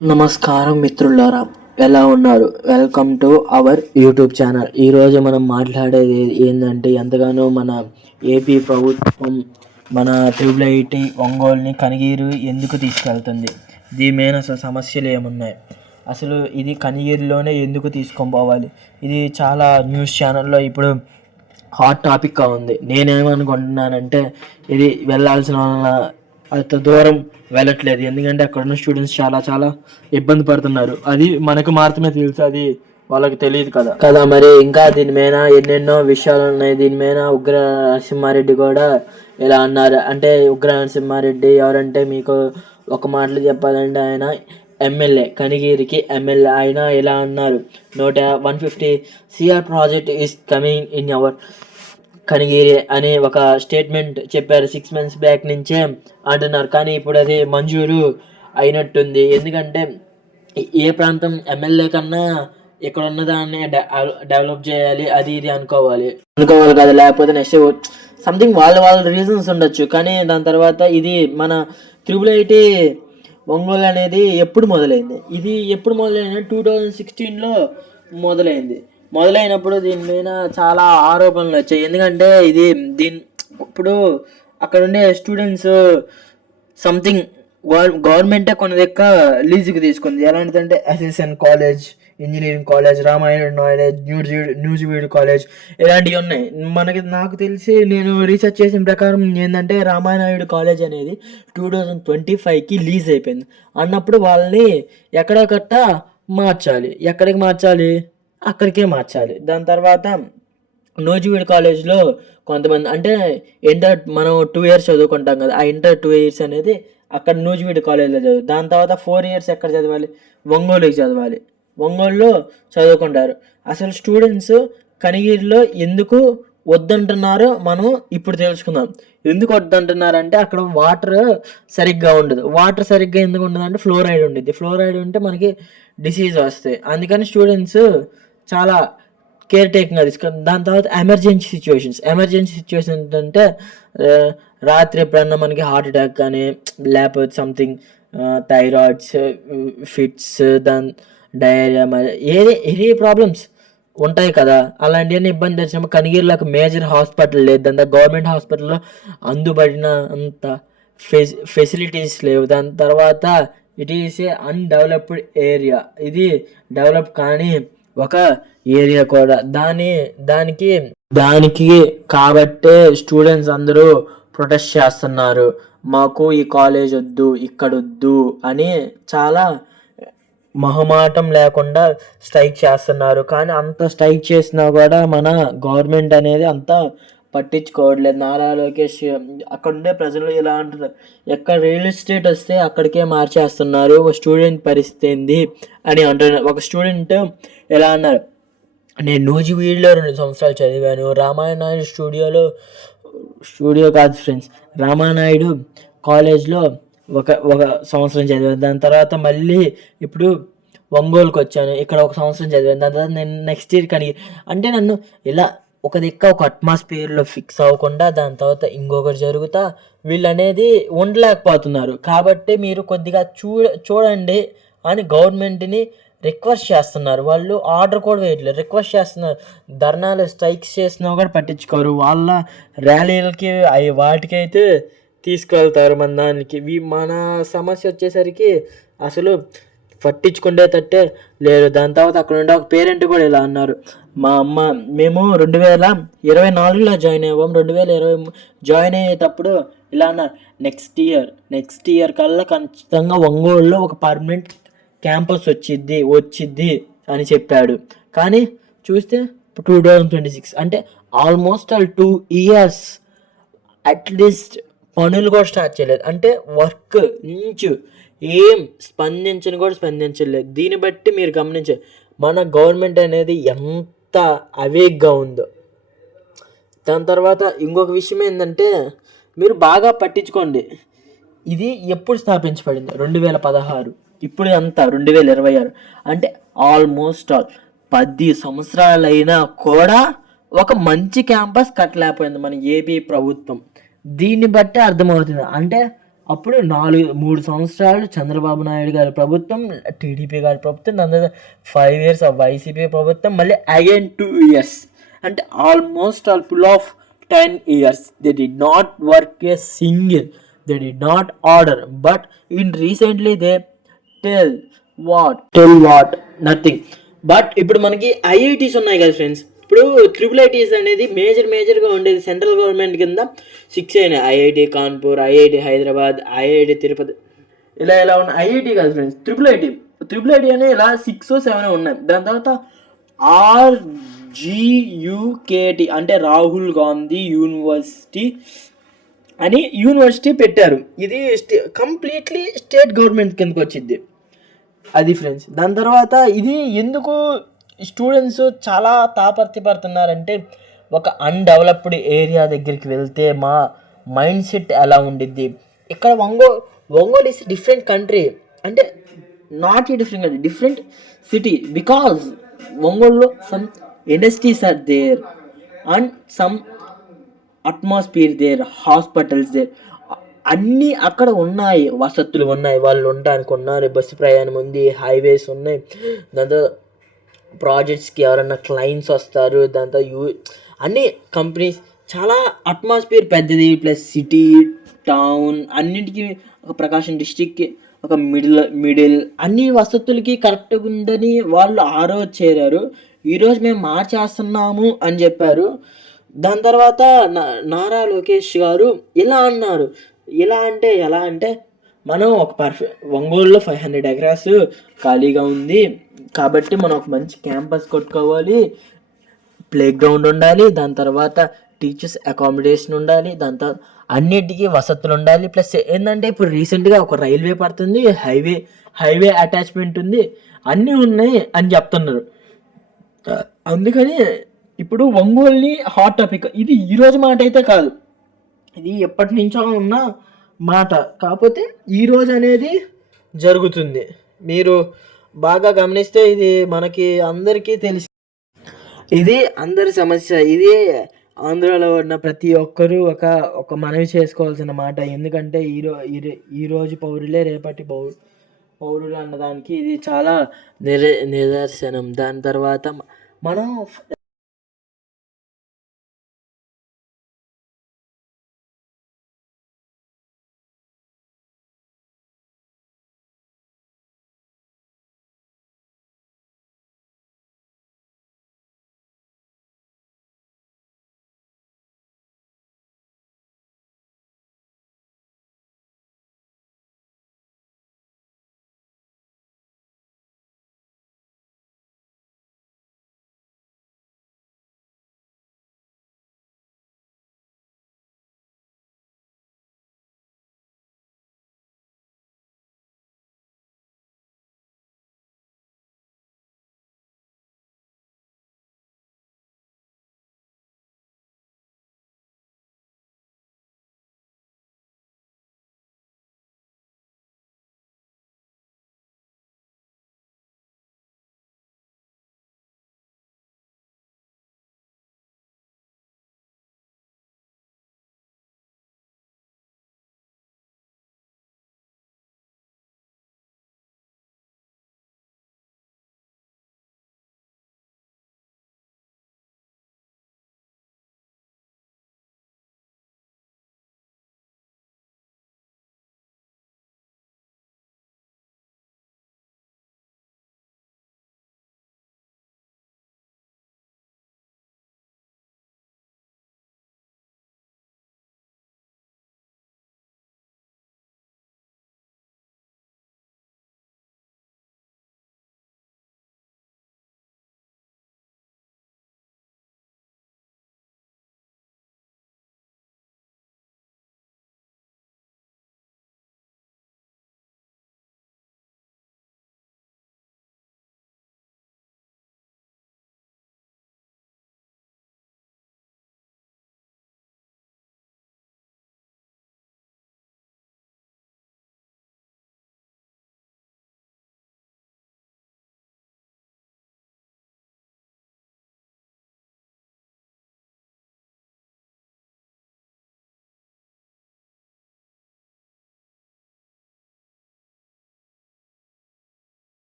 నమస్కారం మిత్రులారా, ఎలా ఉన్నారు? Welcome to our YouTube channel. ఈరోజు మనం మాట్లాడేది ఏంటంటే, ఎంతగానో మన ఏపీ ప్రభుత్వం మన ట్రిపుల్ ఐటీ ఒంగోలుని కనిగిరి ఎందుకు తీసుకెళ్తుంది, దీని మీద అసలు సమస్యలు ఏమున్నాయి, అసలు ఇది కనిగిరిలోనే ఎందుకు తీసుకొని పోవాలి, ఇది చాలా న్యూస్ ఛానల్లో ఇప్పుడు హాట్ టాపిక్గా ఉంది. నేనేమనుకుంటున్నానంటే, ఇది వెళ్ళాల్సిన అంత దూరం వెళ్ళట్లేదు, ఎందుకంటే అక్కడ ఉన్న స్టూడెంట్స్ చాలా ఇబ్బంది పడుతున్నారు. అది మనకు మాత్రమే తెలుసు, అది వాళ్ళకి తెలియదు కదా. మరి ఇంకా దీని మీద ఎన్నెన్నో విషయాలు ఉన్నాయి. దీని మీద ఉగ్ర నరసింహారెడ్డి కూడా ఇలా అన్నారు. అంటే ఉగ్ర నరసింహారెడ్డి ఎవరంటే, మీకు ఒక మాటలు చెప్పాలంటే, ఆయన ఎమ్మెల్యే, కనిగిరికి ఎమ్మెల్యే. ఆయన ఇలా అన్నారు, 150 CR project is coming in our Kanigiri అని ఒక స్టేట్మెంట్ చెప్పారు. 6 months బ్యాక్ నుంచే అంటున్నారు, కానీ ఇప్పుడు అది మంజూరు అయినట్టుంది. ఎందుకంటే ఏ ప్రాంతం ఎమ్మెల్యే కన్నా ఇక్కడ ఉన్నదాన్ని డెవలప్ చేయాలి, అది ఇది అనుకోవాలి కదా, లేకపోతే నెక్స్ట్ సంథింగ్ వాళ్ళ రీజన్స్ ఉండొచ్చు. కానీ దాని తర్వాత ఇది మన త్రిబుల్ ఐటీ ఒంగోలు అనేది ఎప్పుడు మొదలైంది? ఇది ఎప్పుడు మొదలైంది? 2016లో మొదలైనప్పుడు దీని మీద చాలా ఆరోపణలు వచ్చాయి. ఎందుకంటే ఇప్పుడు అక్కడ ఉండే స్టూడెంట్స్ సంథింగ్ గవర్నమెంటే కొన్ని దగ్గర లీజుకి తీసుకుంది. ఎలాంటిదంటే SSN college, engineering college, Ramayana college, Nuzvid college, ఇలాంటివి ఉన్నాయి. నాకు తెలిసి నేను రీసెర్చ్ చేసిన ప్రకారం ఏంటంటే, రామానాయుడు కాలేజ్ అనేది 2025కి లీజ్ అయిపోయింది అన్నప్పుడు వాళ్ళని ఎక్కడికట్ట మార్చాలి. ఎక్కడికి మార్చాలి? అక్కడికే మార్చాలి. దాని తర్వాత నూజివీడ్ కాలేజ్లో కొంతమంది, అంటే ఇంటర్ మనం 2 years చదువుకుంటాం కదా, ఆ ఇంటర్ 2 years అనేది అక్కడ నూజివీడ్ కాలేజ్లో చదువు. దాని తర్వాత 4 years ఎక్కడ చదవాలి? ఒంగోలుకి చదవాలి. ఒంగోలులో చదువుకుంటారు. అసలు స్టూడెంట్స్ కనిగిరిలో ఎందుకు వద్దంటున్నారో మనం ఇప్పుడు తెలుసుకుందాం. ఎందుకు వద్దంటున్నారంటే, అక్కడ వాటర్ సరిగ్గా ఉండదు. వాటర్ సరిగ్గా ఎందుకు ఉండదు అంటే, ఫ్లోరైడ్ ఉండిద్ది. ఫ్లోరైడ్ ఉంటే మనకి డిసీజ్ వస్తాయి. అందుకని స్టూడెంట్స్ చాలా కేర్ టేకింగ్గా తీసుకుంటారు. దాని తర్వాత ఎమర్జెన్సీ సిచ్యువేషన్స్ ఏంటంటే, రాత్రి ఎప్పుడన్నా మనకి హార్ట్ అటాక్ కానీ, లేకపోతే సంథింగ్ థైరాయిడ్స్, ఫిట్స్, దాని డయేరియా, ఏ ప్రాబ్లమ్స్ ఉంటాయి కదా, అలాంటివన్నీ ఇబ్బంది వచ్చినప్పుడు కనిగిరిలోకి మేజర్ హాస్పిటల్ లేదు. దాని గవర్నమెంట్ హాస్పిటల్లో అందుబడిన అంత ఫెసిలిటీస్ లేవు. దాని తర్వాత it is a undeveloped area. ఇది డెవలప్ కానీ ఒక ఏరియా కూడా. దానికి కాబట్టే స్టూడెంట్స్ అందరూ ప్రొటెస్ట్ చేస్తున్నారు. మాకు ఈ కాలేజ్ వద్దు, ఇక్కడ వద్దు అని చాలా మొహమాటం లేకుండా స్ట్రైక్ చేస్తున్నారు. కానీ అంత స్ట్రైక్ చేసినా కూడా మన గవర్నమెంట్ అనేది అంత పట్టించుకోవట్లేదు. నారా లోకేష్ అక్కడ ఉండే ప్రజలు ఇలా అంటున్నారు, ఎక్కడ రియల్ ఎస్టేట్ వస్తే అక్కడికే మార్చేస్తున్నారు, స్టూడెంట్ పరిస్థితి ఏంది అని అంటున్నారు. ఒక స్టూడెంట్ ఎలా అన్నారు, నేను నూజివీడులో 2 సంవత్సరాలు చదివాను, రామానాయుడు స్టూడియో కాదు ఫ్రెండ్స్, రామానాయుడు కాలేజ్లో ఒక సంవత్సరం చదివాను. దాని తర్వాత మళ్ళీ ఇప్పుడు ఒంగోలుకి వచ్చాను, ఇక్కడ 1 సంవత్సరం చదివాను. దాని తర్వాత నేను నెక్స్ట్ ఇయర్ అంటే నన్ను ఇలా ఒక అట్మాస్ఫియర్లో ఫిక్స్ అవ్వకుండా దాని తర్వాత ఇంకొకటి జరుగుతా వీళ్ళు అనేది ఉండలేకపోతున్నారు. కాబట్టి మీరు కొద్దిగా చూడండి అని గవర్నమెంట్ని రిక్వెస్ట్ చేస్తున్నారు. వాళ్ళు ఆర్డర్ కూడా వేయట్లేదు, రిక్వెస్ట్ చేస్తున్నారు. ధర్నాలు స్ట్రైక్స్ చేసినా కూడా పట్టించుకోరు. వాళ్ళ ర్యాలీలకి వాటికైతే తీసుకెళ్తారు. మన సమస్య వచ్చేసరికి అసలు పట్టించుకునేటట్టే లేరు. దాని తర్వాత అక్కడ ఉండే ఒక పేరెంట్ కూడా ఇలా అన్నారు, మేము 2024లో జాయిన్ అయ్యాము, 2020 జాయిన్ అయ్యేటప్పుడు ఇలా అన్నారు, నెక్స్ట్ ఇయర్ కల్లా ఖచ్చితంగా ఒంగోలులో ఒక పర్మనెంట్ క్యాంపస్ వచ్చిద్ది అని చెప్పాడు. కానీ చూస్తే 2026 అంటే ఆల్మోస్ట్ 2 years అట్లీస్ట్ పనులు కూడా స్టార్ట్ చేయలేదు. అంటే వర్క్ నుంచి ఏం స్పందించలేదు. దీన్ని బట్టి మీరు గమనించారు మన గవర్నమెంట్ అనేది ఎంత అవేగ్గా ఉందో. దాని తర్వాత ఇంకొక విషయం ఏంటంటే, మీరు బాగా పట్టించుకోండి, ఇది ఎప్పుడు స్థాపించబడింది? 2016. ఇప్పుడు అంతా 2026. అంటే ఆల్మోస్ట్ 10 సంవత్సరాలైనా కూడా ఒక మంచి క్యాంపస్ కట్టలేకపోయింది మన ఏపీ ప్రభుత్వం. దీన్ని బట్టి అర్థమవుతుంది, అంటే అప్పుడు 3 సంవత్సరాలు చంద్రబాబు నాయుడు గారి ప్రభుత్వం, టీడీపీ గారి ప్రభుత్వం, దాని తర్వాత 5 years ఆఫ్ వైసీపీ ప్రభుత్వం, మళ్ళీ అగైన్ 2 years. అంటే almost all full of 10 years. They did not work a single. They did not order. But in recently they tell what? Nothing. But ఇప్పుడు మనకి ఐఐటీస్ ఉన్నాయి కదా ఫ్రెండ్స్. ఇప్పుడు ట్రిపుల్ ఐటీస్ అనేది మేజర్గా ఉండేది సెంట్రల్ గవర్నమెంట్ కింద 6 అయినాయి. IIT Kanpur, IIT Hyderabad, IIT Tirupati, ఇలా ఉన్న ఐఐటి కాదు ఫ్రెండ్స్, ట్రిపుల్ ఐటీ అనే ఇలా 6 or 7 ఉన్నాయి. దాని తర్వాత RGUKT అంటే రాహుల్ గాంధీ యూనివర్సిటీ అని యూనివర్సిటీ పెట్టారు. ఇది కంప్లీట్లీ స్టేట్ గవర్నమెంట్ కిందకి వచ్చింది. అది ఫ్రెండ్స్. దాని తర్వాత ఇది ఎందుకు స్టూడెంట్స్ చాలా తాపత్రయపడుతున్నారంటే, ఒక అన్డెవలప్డ్ ఏరియా దగ్గరికి వెళ్తే మా మైండ్ సెట్ ఎలా ఉండిద్ది. ఇక్కడ ఒంగోలు ఇస్ డిఫరెంట్ కంట్రీ, అంటే not a different country, different city. Because ఒంగోలులో some industries are there and some atmosphere there, hospitals there, అన్నీ అక్కడ ఉన్నాయి, వసతులు ఉన్నాయి, వాళ్ళు ఉండడానికి ఉన్నారు, బస్సు ప్రయాణం ఉంది, హైవేస్ ఉన్నాయి, దాంతో ప్రాజెక్ట్స్కి ఎవరన్నా క్లయింట్స్ వస్తారు, దాంతో అన్ని కంపెనీస్, చాలా అట్మాస్ఫియర్ పెద్దది, ప్లస్ సిటీ టౌన్ అన్నింటికి, ఒక ప్రకాశం డిస్టిక్కి ఒక మిడిల్ అన్ని వసతులకి కరెక్ట్గా ఉందని వాళ్ళు ఆ రోజు చేరారు. ఈరోజు మేము మార్చేస్తున్నాము అని చెప్పారు. దాని తర్వాత నారా లోకేష్ గారు ఇలా అన్నారు. ఎలా అంటే మనం ఒక ఒంగోలులో 500 acres ఖాళీగా ఉంది కాబట్టి మనం ఒక మంచి క్యాంపస్ కట్టుకోవాలి, ప్లే గ్రౌండ్ ఉండాలి, దాని తర్వాత టీచర్స్ అకామిడేషన్ ఉండాలి, దాని తర్వాత అన్నిటికీ వసతులు ఉండాలి. ప్లస్ ఏంటంటే ఇప్పుడు రీసెంట్గా ఒక రైల్వే పడుతుంది, హైవే అటాచ్మెంట్ ఉంది, అన్నీ ఉన్నాయి అని చెప్తున్నారు. అందుకని ఇప్పుడు ఒంగోలుని హాట్ టాపిక్. ఇది ఈరోజు మాట అయితే కాదు, ఇది ఎప్పటి నుంచో ఉన్న మాట, కాకపోతే ఈరోజు అనేది జరుగుతుంది. మీరు బాగా గమనిస్తే ఇది మనకి అందరికీ తెలిసి, ఇది అందరి సమస్య. ఇది ఆంధ్రాలో ఉన్న ప్రతి ఒక్కరూ ఒక మనవి చేసుకోవాల్సిన మాట. ఎందుకంటే ఈరోజు పౌరులే రేపటి పౌరులు అన్నదానికి ఇది చాలా నిదర్శనం. దాని తర్వాత మనం